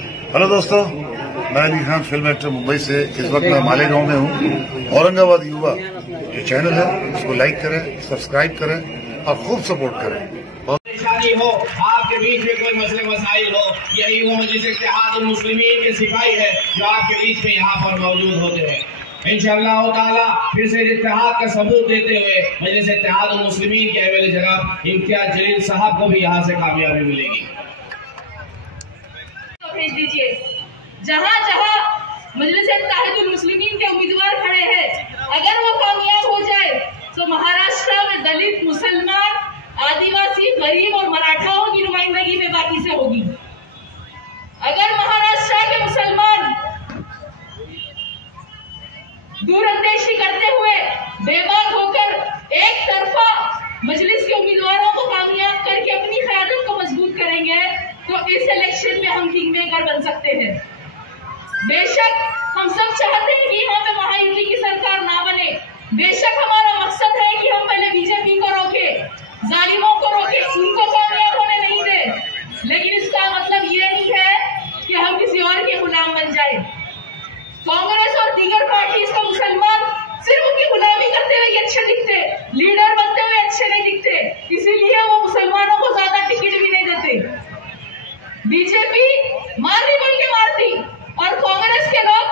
Hello दोस्तों, मैं Ali Khan film actor Mumbai से। इस वक्त मैं मालेगांव में हूँ। औरंगाबाद युवा जो चैनल है उसको लाइक करें, सब्सक्राइब करें और खूब सपोर्ट करें। परेशानी हो, आपके बीच में कोई मसले मसाइल हो, यही वो मजलिस इत्तेहादुल मुस्लिमीन के सिपाही है जो आपके बीच में यहाँ पर मौजूद होते हैं। इंशाअल्लाह ताला फिर से इत्तेहाद का सबूत देते हुए मजलिस इत्तेहादुल मुस्लिमीन के एमएलए जनाब इम्तियाज जलील साहब को भी यहाँ से कामयाबी मिलेगी। भेज दीजिए। जहाँ जहाँ मजलिस इत्तेहादुल मुस्लिमीन के उम्मीदवार खड़े हैं, अगर वो कामयाब हो जाए तो महाराष्ट्र में दलित, मुसलमान, आदिवासी, गरीब और मराठाओं की नुमाइंदगी में बाकी से होगी। अगर महाराष्ट्र के मुसलमान दूरंदेशी करते हुए बेबाक होकर एक तरफा मजलिस के उम्मीदवारों को कामयाब करके अपनी क़यादत को मजबूत करेंगे तो इस इलेक्शन में हम किंग मेकर बन सकते हैं। बेशक हम सब चाहते हैं कि यहाँ पे महायुति की सरकार ना बने। बेशक हमारा मकसद है कि हम पहले बीजेपी को रोके, जालिमों को रोके, उनको कामयाब होने नहीं दे। लेकिन इसका मतलब ये नहीं है कि हम किसी और के गुलाम बन जाए। कांग्रेस और दीगर पार्टी को मुसलमान सिर्फ उनकी गुलामी करते हुए अच्छे दिखते, लीडर बनते हुए अच्छे नहीं दिखते, इसीलिए वो मुसलमानों को ज्यादा टिकट भी नहीं देते। बीजेपी मारनी बोल के मारती और कांग्रेस के लोग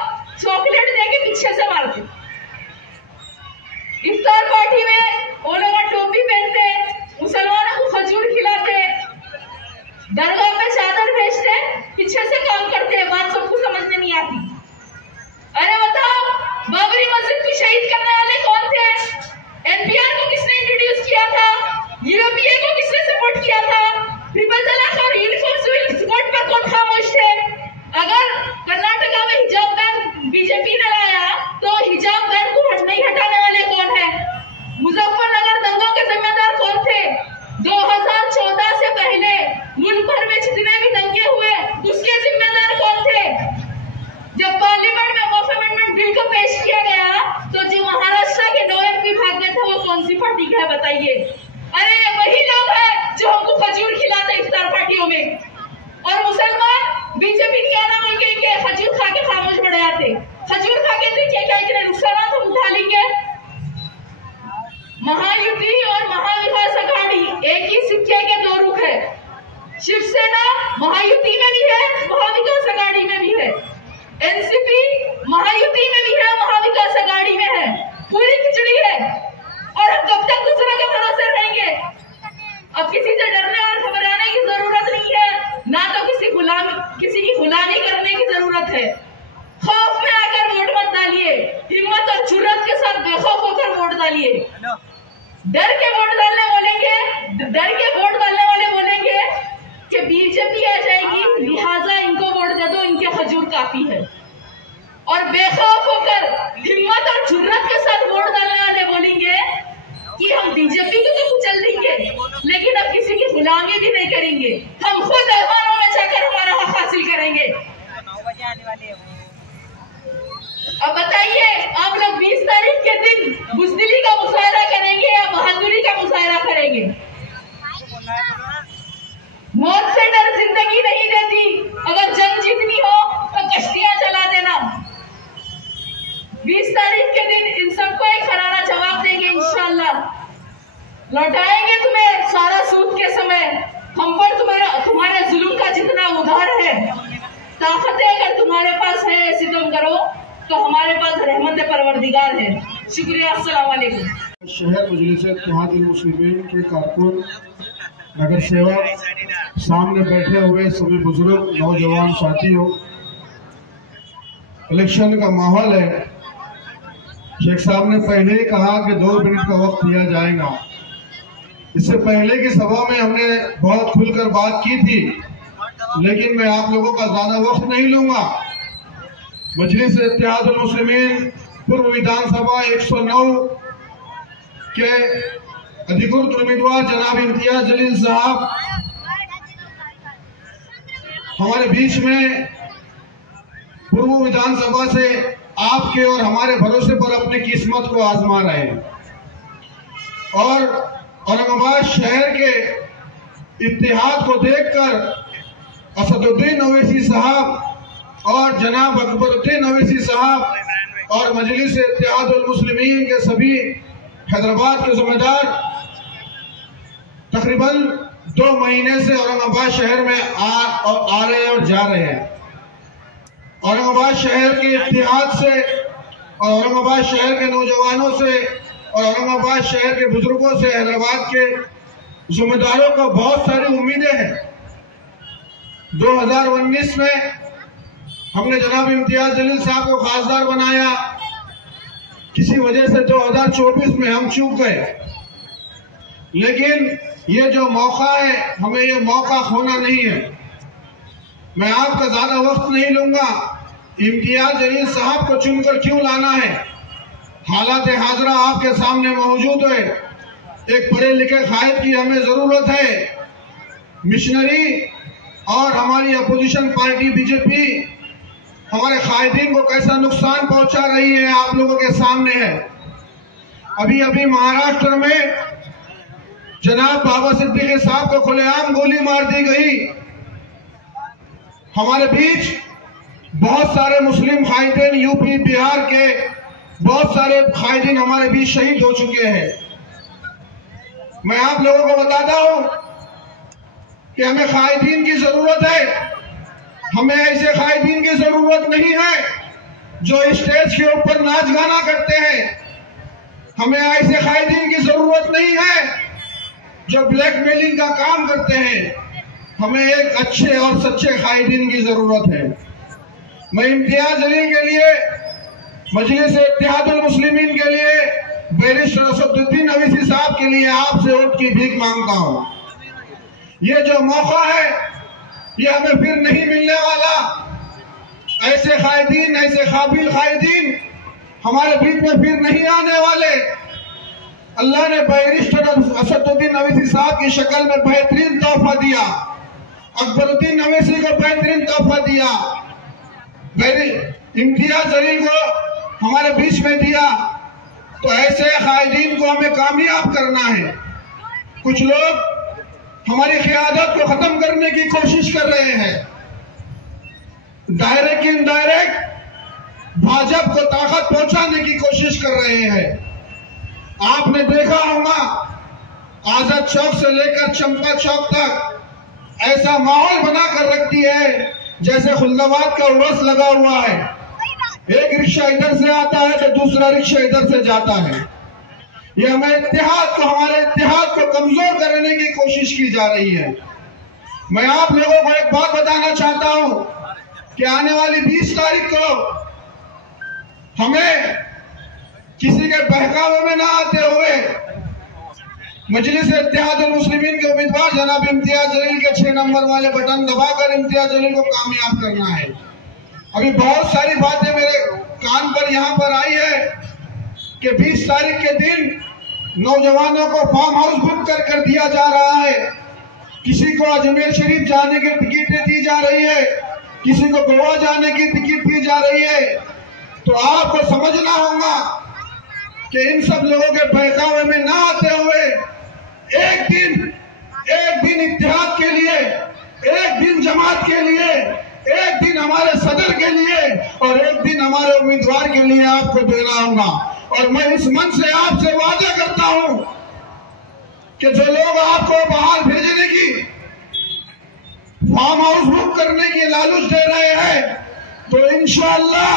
चॉकलेट देके पीछे से मारते। इफ्तार पार्टी में वो लोग टोपी पहनते, मुसलमानों को खजूर खिलाते, दरगाह पे चादर भेजते, पीछे से काम करते। बात सबको समझ में नहीं आती। अरे बताओ, बाबरी मस्जिद को शहीद करने वाले कौन थे? एनपीआर को किसने इंट्रोड्यूस किया था? यूरोपीए को किसने सपोर्ट किया था? ट्रिपल तलाक और यूनिफॉर्म सपोर्ट पर कौन खामोश थे? अगर कर्नाटका में हिजाब बैन बीजेपी ने लाया तो हिजाब बैन को नहीं हटाने वाले कौन है? मुजफ्फरनगर दंगों के जिम्मेदार कौन थे? 2014 से पहले मुल्क भर में जितने भी दंगे हुए उसके जिम्मेदार कौन थे? जब पार्लियामेंट में वक्फ अमेंडमेंट बिल को पेश किया गया तो जो महाराष्ट्र के 2 एमपी भाग गए थे वो कौन सी पार्टी के है बताइए? अरे वही लोग हैं जो हमको खजूर खिलाते इफ्तार पार्टियों में। और मुसलमान बीजेपी क्या ना बोल के खजूर खा के खामोश पड़ जाते। खजूर खा के देखिए क्या इतने नुकसान हम उठा लेंगे। महायुति और महाविकास अघाड़ी एक ही सिक्के के 2 रुख है। शिवसेना महायुति में भी है, महाविकास अघाड़ी में भी है। एनसीपी महायुति में भी है, महाविकास अघाड़ी में है। पूरी खिचड़ी है। और हम कब तक दूसरों के भरोसे रहेंगे? अब किसी से डरने और घबराने की जरूरत नहीं है, ना तो किसी की गुलामी करने की जरूरत है। खौफ में आकर वोट मत डालिए, हिम्मत और जुर्रत के साथ बेखौफ होकर वोट डालिए। डर के वोट डालने वाले बोलेंगे कि बीजेपी आ जाएगी, लिहाजा इनको वोट दे दो, इनके खजूर काफी है। और बेखौफ होकर हिम्मत और जुर्रत के साथ वोट डालने वाले बोलेंगे कि हम बीजेपी को तो कुचल देंगे, लेकिन अब किसी की गुलामी भी नहीं करेंगे, हम खुद ऐवानों में जाकर हमारा हक हासिल करेंगे। अब बताइए, आप लोग 20 तारीख के दिन बुज़दिली का मुजाहरा करेंगे या बहादुरी का मुजाहरा करेंगे? मौत से डर जिंदगी नहीं देती। अगर जंग जीतनी हो तो कश्तियां चला देना। 20 तारीख के दिन इन सबको एक करारा जवाब देंगे इंशाअल्लाह। लौटाएंगे तुम्हें सारा सूद के समय। हम पर तुम्हारे जुल्म का जितना उधार है, ताकतें अगर तुम्हारे पास है, सितम करो तो हमारे पास रहमत परवरदिगार है। शुक्रिया, अस्सलाम वालेकुम। शहर मजलिस इत्तेहादुल मुस्लिमीन के कारकुन, नगर सेवक, सामने बैठे हुए सभी बुजुर्ग, नौजवान साथियों, इलेक्शन का माहौल है। शेख साहब ने पहले ही कहा कि 2 मिनट का वक्त दिया जाएगा। इससे पहले की सभा में हमने बहुत खुलकर बात की थी, लेकिन मैं आप लोगों का ज्यादा वक्त नहीं लूंगा। मजलिस इत्तेहादुल मुस्लिमीन पूर्व विधानसभा 109 के अधिकृत उम्मीदवार जनाब इम्तियाज जलील साहब हमारे बीच में पूर्व विधानसभा से आपके और हमारे भरोसे पर अपनी किस्मत को आजमा रहे हैं। और औरंगाबाद शहर के इत्तेहाद को देखकर असदुद्दीन ओवैसी साहब और जनाब अकबरुद्दीन अवैसी साहब और मजलिस इत्तेहादुल मुस्लिमीन के सभी हैदराबाद के जिम्मेदार तकरीबन 2 महीने से औरंगाबाद शहर में आ रहे हैं और जा रहे हैं। औरंगाबाद शहर के इत्तेहाद से और औरंगाबाद शहर के नौजवानों से और औरंगाबाद शहर के बुजुर्गों से, हैदराबाद के जिम्मेदारों को बहुत सारी उम्मीदें हैं। 2019 में हमने जनाब इम्तियाज जलील साहब को खासदार बनाया, किसी वजह से 2024 में हम चूक गए। लेकिन ये जो मौका है, हमें ये मौका खोना नहीं है। मैं आपका ज्यादा वक्त नहीं लूंगा। इम्तियाज जलील साहब को चुनकर क्यों लाना है, हालात हाजरा आपके सामने मौजूद है। एक पढ़े लिखे कायद की हमें जरूरत है। मिशनरी और हमारी अपोजिशन पार्टी बीजेपी हमारे कायदीन को कैसा नुकसान पहुंचा रही है आप लोगों के सामने है। अभी अभी महाराष्ट्र में जनाब बाबा सिद्दीकी साहब को खुलेआम गोली मार दी गई। हमारे बीच बहुत सारे मुस्लिम कायदीन, यूपी बिहार के बहुत सारे कायदीन हमारे बीच शहीद हो चुके हैं। मैं आप लोगों को बताता हूं कि हमें कायदीन की जरूरत है। हमें ऐसे कायदीन की जरूरत नहीं है जो स्टेज के ऊपर नाच गाना करते हैं। हमें ऐसे कायदीन की जरूरत नहीं है जो ब्लैकमेलिंग का काम करते हैं। हमें एक अच्छे और सच्चे कायदीन की जरूरत है। मैं इम्तियाज जलील के लिए, मजलिस इत्तेहादुल मुस्लिमीन के लिए, बैरिस्टर असदुद्दीन अवैसी साहब के लिए आपसे वोट की भीख मांगता हूं। ये जो मौका है ये हमें फिर नहीं मिलने वाला। ऐसे कायदीन, ऐसे काबिल कायदीन हमारे बीच में फिर नहीं आने वाले। अल्लाह ने बैरिस्टर असदुद्दीन अवैसी साहब की शक्ल में बेहतरीन तोहफा दिया, अकबरुद्दीन अवैसी को बेहतरीन तोहफा दिया, इम्तियाज जलील को हमारे बीच में दिया। तो ऐसे कायदीन को हमें कामयाब करना है। कुछ लोग हमारी क़यादत को खत्म करने की कोशिश कर रहे हैं। डायरेक्ट इनडायरेक्ट भाजपा को ताकत पहुंचाने की कोशिश कर रहे हैं। आपने देखा होगा आजाद चौक से लेकर चंपा चौक तक ऐसा माहौल बनाकर रखती है जैसे खुल्दाबाद का उर्स लगा हुआ है। एक रिक्शा इधर से आता है तो दूसरा रिक्शा इधर से जाता है। ये हमें इत्तेहाद को, हमारे इत्तेहाद को कमजोर करने की कोशिश की जा रही है। मैं आप लोगों को एक बात बताना चाहता हूं कि आने वाली 20 तारीख को हमें किसी के बहकावे में ना आते हुए मजलिस इत्तेहादुल मुस्लिमीन के उम्मीदवार जनाब इम्तियाज जलील के 6 नंबर वाले बटन दबाकर इम्तियाज जलील को कामयाब करना है। अभी बहुत सारी बातें मेरे कान पर यहाँ पर आई है कि 20 तारीख के दिन नौजवानों को फार्म हाउस बुक कर दिया जा रहा है। किसी को अजमेर शरीफ जाने की टिकटें दी जा रही है, किसी को गोवा जाने की टिकट दी जा रही है। तो आपको समझना होगा कि इन सब लोगों के बहकावे में ना आते हुए एक दिन इत्तेहाद के लिए, एक दिन जमात के लिए, एक दिन हमारे सदर के लिए और एक दिन हमारे उम्मीदवार के लिए आपको देना होगा। और मैं इस मन से आपसे वादा करता हूं कि जो लोग आपको बाहर भेजने की, फार्म हाउस बुक करने की लालच दे रहे हैं, तो इंशाअल्लाह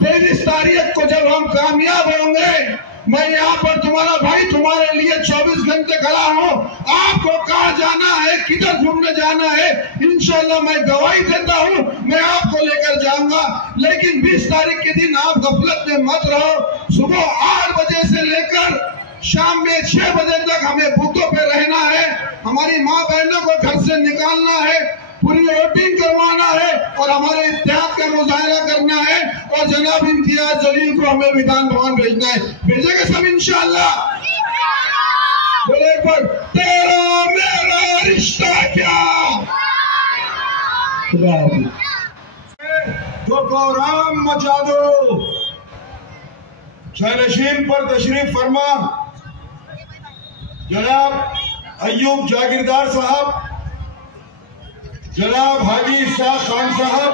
23 तारीख को जब हम कामयाब होंगे, मैं यहाँ पर तुम्हारा भाई तुम्हारे लिए 24 घंटे खड़ा हूँ। आपको कहाँ जाना है, किधर घूमने जाना है, इंशाल्लाह मैं गवाही देता हूँ, मैं आपको लेकर जाऊंगा। लेकिन 20 तारीख के दिन आप गफलत में मत रहो। सुबह 8 बजे से लेकर शाम में 6 बजे तक हमें बूथों पे रहना है। हमारी माँ बहनों को घर से निकालना है, पूरी वोटिंग करवाना है और हमारे इत्तेहाद का मुजाहरा करना है। और जनाब इम्तियाज जलील को हमें विधान भवन भेजना है। भेजेंगे सब इंशाअल्लाह। बोले एक बार, तेरा मेरा रिश्ता क्या, जो गौराम मचा दो। शहनशीन पर तशरीफ फरमा जनाब अय्यूब जागीरदार साहब, जनाब हाजी इसाक खान साहब,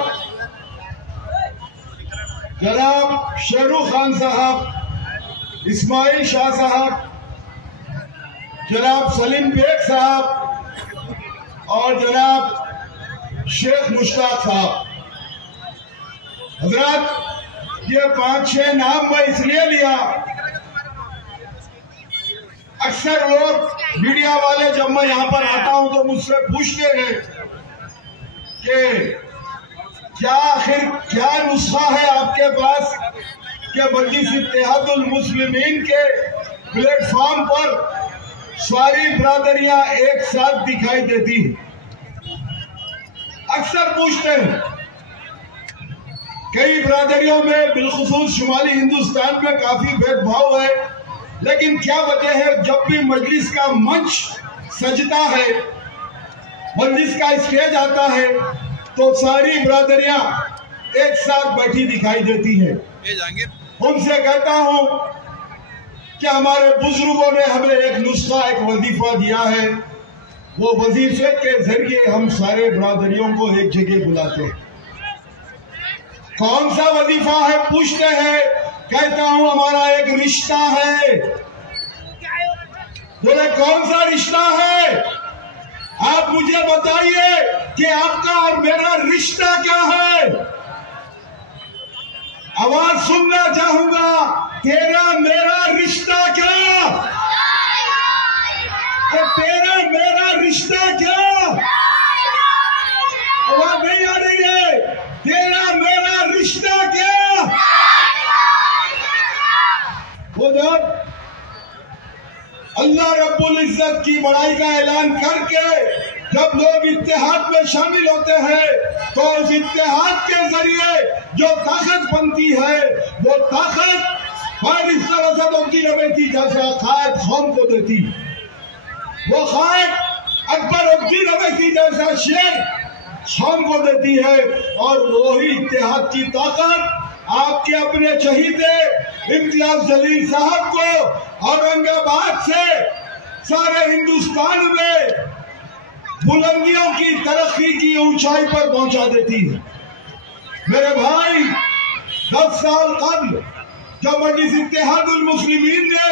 जनाब शेरू खान साहब, इस्माइल शाह साहब, जनाब सलीम बेग साहब और जनाब शेख मुश्ताक साहब। हजरत, ये 5-6 नाम मैं इसलिए लिया, अक्सर लोग मीडिया वाले जब मैं यहाँ पर आता हूँ तो मुझसे पूछते हैं कि क्या आखिर क्या नुस्खा है आपके पास कि मजलिस इत्तेहादुल मुस्लिमीन के प्लेटफॉर्म पर सारी बिरादरियां एक साथ दिखाई देती है। अक्सर पूछते हैं, कई बिरादरियों में बिलखुसूस शुमाली हिंदुस्तान में काफी भेदभाव है, लेकिन क्या वजह है जब भी मजलिस का मंच सजता है, मजलिस का स्टेज आता है तो सारी बिरादरियां एक साथ बैठी दिखाई देती है। उनसे कहता हूं कि हमारे बुजुर्गों ने हमें एक नुस्खा, एक वजीफा दिया है, वो वजीफे के जरिए हम सारे बिरादरियों को एक जगह बुलाते हैं। कौन सा वजीफा है पूछते हैं, कहता हूं हमारा एक रिश्ता है। बोले कौन सा रिश्ता है? आप मुझे बताइए कि आपका और मेरा रिश्ता क्या है। आवाज सुनना चाहूंगा, तेरा मेरा रिश्ता क्या? तेरा मेरा रिश्ता क्या? आवाज नहीं आ रही है। तेरा मेरा रिश्ता क्या? वो जब अल्लाह रब्बुल इज्जत की बड़ाई का ऐलान करके जब लोग इत्तेहाद में शामिल होते हैं तो उस इत्तेहाद के जरिए जो ताकत बनती है वो ताकत इस तरह से बनती रही जैसे अकायद कौम को देती, वो खायद अकबर उद्दीन अवैसी जैसा शेर कौम को देती है। और वही इत्तेहाद की ताकत आपके अपने शहीदे इम्तियाज जलील साहब को औरंगाबाद से सारे हिंदुस्तान में बुलंदियों की तरक्की की ऊंचाई पर पहुंचा देती है। मेरे भाई, 10 साल कबल जब मजलिस इत्तेहादुल मुस्लिमीन ने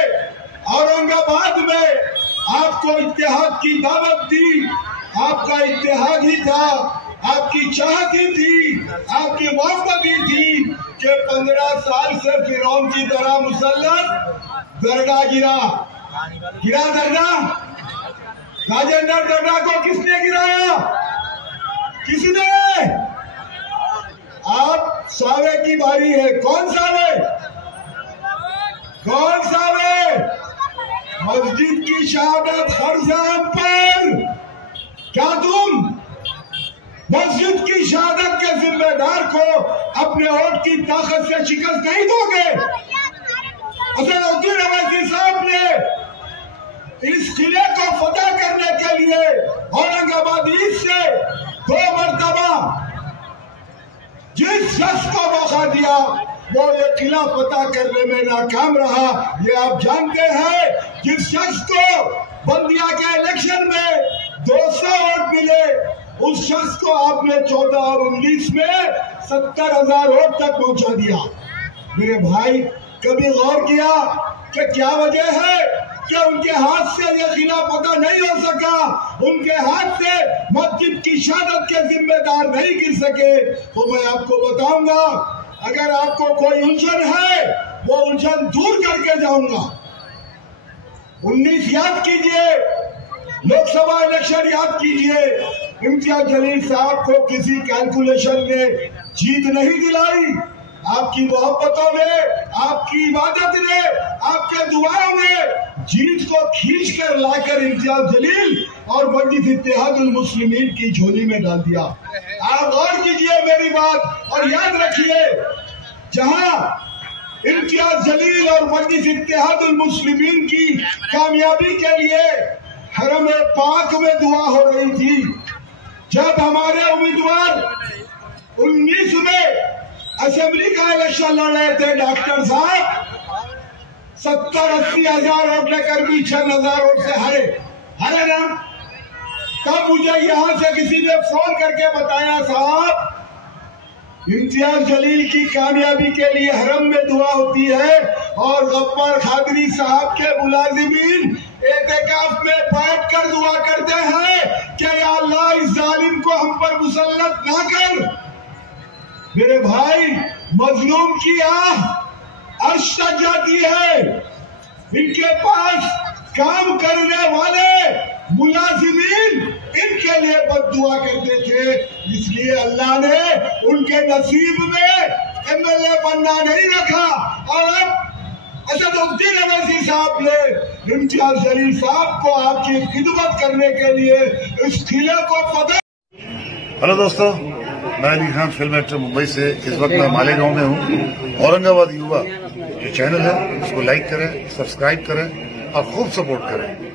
औरंगाबाद में आपको इत्तेहाद की दावत दी, आपका इत्तेहाद ही था, आपकी चाहत ही थी, आपकी मोहब्बत ही थी कि 15 साल से फिरौन की तरह मुसल्लत दरगाह गिरा दरगाह। राजेंद्र दरगाह को किसने गिराया? किसने? आप सावे की बारी है। कौन सावे? कौन सावे? मस्जिद की शहादत खरजाम पर क्या तुम मस्जिद की शहादत के जिम्मेदार को अपने वोट की ताकत से शिकस्त नहीं दोगे? असदुद्दीन अवैसी साहब ने इस किले को फतह करने के लिए औरंगाबाद ईस्ट से 2 मरतबा जिस शख्स को मौका दिया वो ये किला फतह करने में नाकाम रहा। ये आप जानते हैं, जिस शख्स को बल्दिया के इलेक्शन में 200 वोट मिले उस शख्स को आपने 14 और 19 में 70,000 वोट तक पहुंचा दिया। मेरे भाई, कभी गौर किया कि क्या वजह है कि उनके हाथ से यह किला फतह नहीं हो सका, उनके हाथ से मस्जिद की शहादत के जिम्मेदार नहीं गिर सके? तो मैं आपको बताऊंगा, अगर आपको कोई उलझन है वो उलझन दूर करके जाऊंगा। 19 याद कीजिए, लोकसभा इलेक्शन याद कीजिए, इम्तियाज जलील साहब को किसी कैलकुलेशन ने जीत नहीं दिलाई। आपकी मोहब्बतों ने, आपकी इबादत ने, आपके दुआओं ने जीत को खींच कर लाकर इम्तियाज जलील और मजलिस इत्तेहादुल मुस्लिमीन की झोली में डाल दिया। आप गौर कीजिए मेरी बात और याद रखिए, जहां इम्तियाज जलील और मजलिस इत्तेहादुल मुस्लिमीन की कामयाबी के लिए हरम पाक में दुआ हो रही थी, जब हमारे उम्मीदवार 19 में असेंबली का इलेक्शन लड़ रहे थे, डॉक्टर साहब 70-80 हजार वोट लेकर भी 6,000 वोट से हरे ना। तब मुझे यहां से किसी ने फोन करके बताया, साहब इम्तियाज जलील की कामयाबी के लिए हरम में दुआ होती है और गफ्फार खादरी साहब के मुलाजिमीन एतेकाफ में बैठ कर दुआ करते हैं कि या अल्लाह इस जालिम को हम पर मुसल्लत ना कर। मेरे भाई, मजलूम की आह अर्श तक जाती है। इनके पास काम करने वाले मुलाजिमीन इनके लिए बद्दुआ करते थे, इसलिए अल्लाह ने उनके नसीब में एमएलए बनना नहीं रखा। और अब असदुद्दीन अवैसी साहब ने इम्तियाज जलील साहब को आपकी खिदमत करने के लिए इस किले को फतेह। हेलो दोस्तों, मैं अली खान फिल्म एक्टर मुंबई से इस वक्त मैं मालेगांव में हूँ। औरंगाबाद युवा जो चैनल है उसको लाइक करें, सब्सक्राइब करें और खूब सपोर्ट करें।